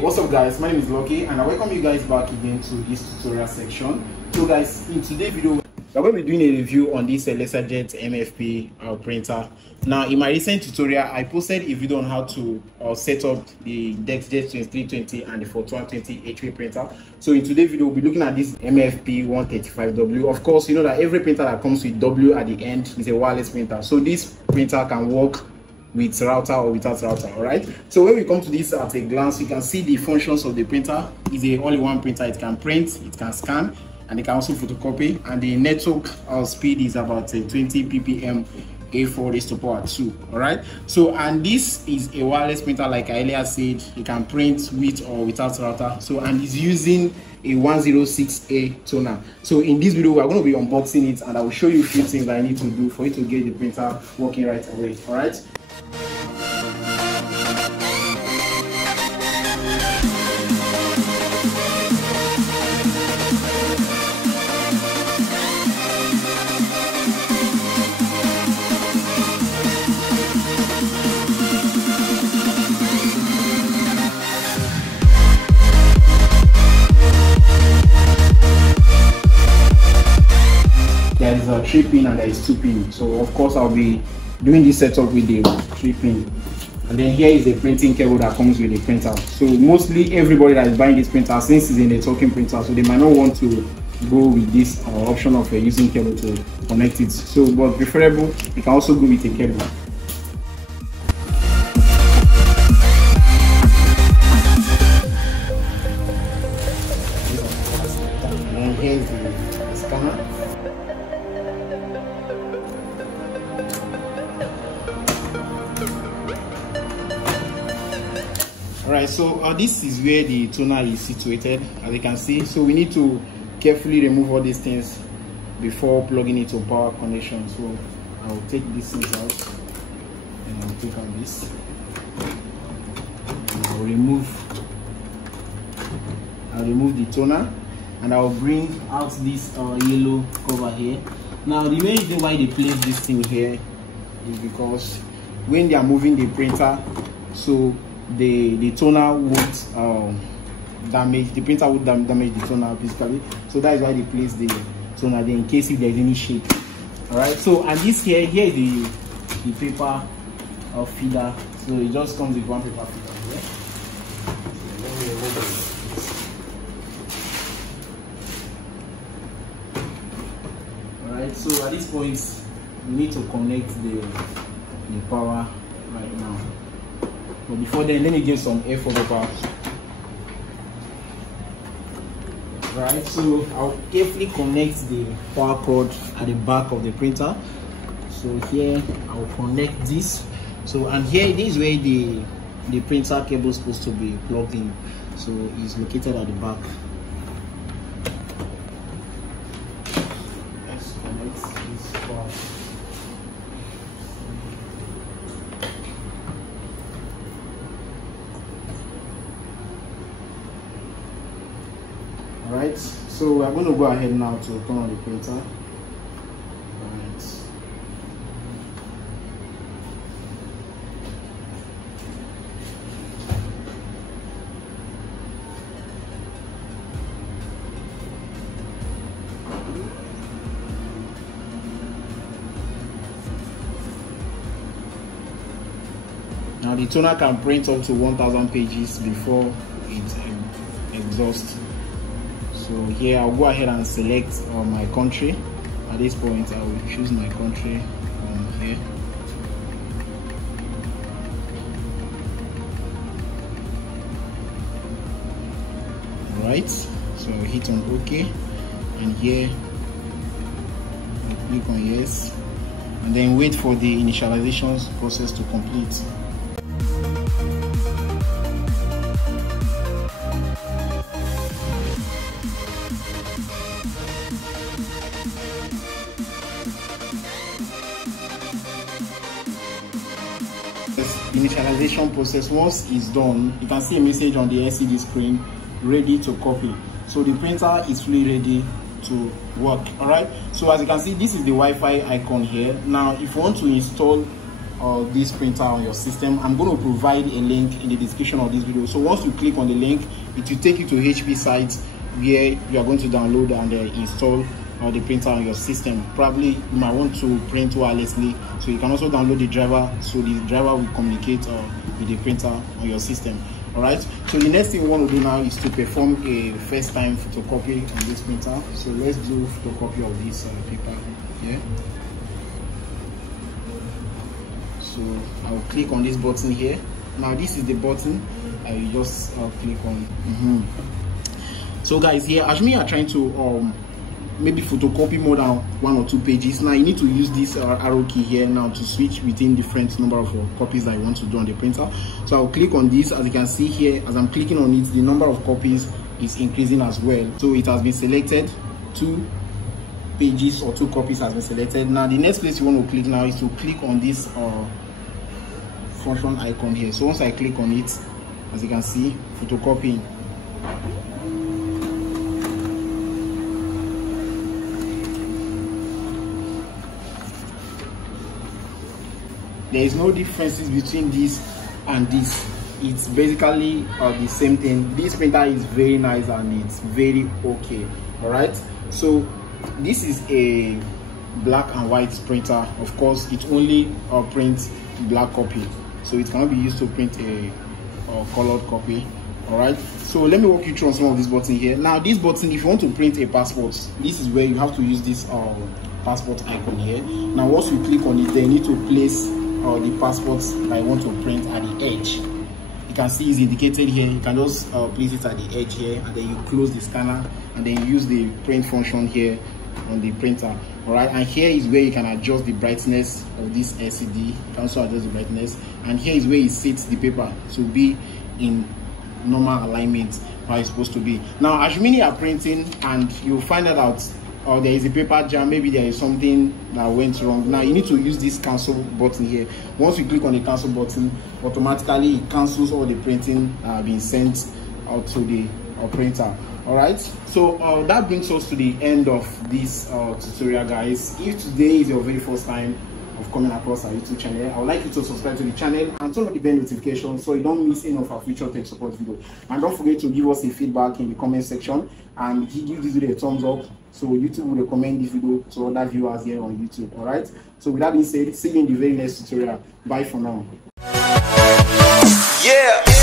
What's up guys, my name is Lucky and I welcome you guys back again to this tutorial section. So guys, in today's video we're going to be doing a review on this Laserjet Mfp printer. Now in my recent tutorial I posted a video on how to set up the DESKJET 2320 and the 4120 HP printer. So in today's video we'll be looking at this Mfp 135W. Of course, you know that every printer that comes with W at the end is a wireless printer, so this printer can work with router or without router. All right, so when we come to this at a glance, you can see the functions of the printer. It's a all-in-one printer. It can print, it can scan, and it can also photocopy, and the network speed is about 20 ppm A4 all right, so and this is a wireless printer. Like I earlier said, it can print with or without router. So and it's using a 106A toner. So in this video we are going to be unboxing it, and I will show you a few things that I need to do for you to get the printer working right away. All right. There is a 3-pin and there is 2-pin. So of course I'll be doing this setup with the 3-pin. And then here is the printing cable that comes with the printer. So mostly everybody that is buying this printer, since it's in a talking printer, so they might not want to go with this option of using cable to connect it. So but preferable, you can also go with a cable. And then here is the scanner. Alright, so this is where the toner is situated, as you can see. So we need to carefully remove all these things before plugging it to power connection. So I'll take these things out and I'll take out this. And I'll remove the toner, and I'll bring out this yellow cover here. Now the main reason why they place this thing here is because when they are moving the printer, so the toner would damage the printer, would damage the toner physically. So that is why they place the toner there, in case if there is any shake. All right, so and this here is the paper feeder. So it just comes with one paper feeder here. All right, so at this point we need to connect the power right now. But before then, let me give some air for the power. Right, so I'll carefully connect the power cord at the back of the printer. So here I'll connect this. So and here, this is where the printer cable is supposed to be plugged in. So it's located at the back. Let's connect this power. Alright, so we're going to go ahead now to turn on the printer. Alright. Now the toner can print up to 1000 pages before it exhausts. So here I'll go ahead and select my country. At this point I will choose my country from here. Alright, so hit on OK, and here I click on yes, and then wait for the initialization process to complete. Initialization process, once it's done, you can see a message on the LCD screen, ready to copy. So the printer is fully ready to work. All right, so as you can see, this is the Wi-Fi icon here. Now if you want to install this printer on your system, I'm going to provide a link in the description of this video. So once you click on the link, it will take you to HP site where you are going to download and install the printer on your system. Probably you might want to print wirelessly, so you can also download the driver, so the driver will communicate with the printer on your system. All right, so the next thing we want to do now is to perform a first time photocopy on this printer. So let's do photocopy of this paper here. So I'll click on this button here. Now this is the button I will just click on. So guys, here as me are trying to maybe photocopy more than 1 or 2 pages. Now you need to use this arrow key here now to switch between different number of copies that I want to do on the printer. So I'll click on this. As you can see here, as I'm clicking on it, the number of copies is increasing as well. So it has been selected, 2 pages or 2 copies has been selected. Now the next place you want to click now is to click on this function icon here. So once I click on it, as you can see, photocopying. There is no differences between this and this. It's basically the same thing. This printer is very nice and it's very okay. All right, so this is a black and white printer. Of course, it only prints black copy, so it cannot be used to print a colored copy. All right, so let me walk you through on some of this button here. Now this button, if you want to print a passport, this is where you have to use this passport icon here. Now once you click on it, then you need to place the passports that I want to print at the edge. You can see it's indicated here. You can just place it at the edge here, and then you close the scanner, and then you use the print function here on the printer. All right, and here is where you can adjust the brightness of this LCD. You can also adjust the brightness, and here is where it sets the paper to be in normal alignment where it's supposed to be. Now as many are printing and you find out or there is a paper jam, maybe there is something that went wrong, now you need to use this cancel button here. Once you click on the cancel button, automatically it cancels all the printing being sent out to the printer. All right, so that brings us to the end of this tutorial, guys. If today is your very first time of coming across our YouTube channel, I would like you to subscribe to the channel and turn on the bell notification so you don't miss any of our future tech support videos. And don't forget to give us a feedback in the comment section and give this video a thumbs up so YouTube will recommend this video to other viewers here on YouTube. All right, so with that being said, see you in the very next tutorial. Bye for now. Yeah.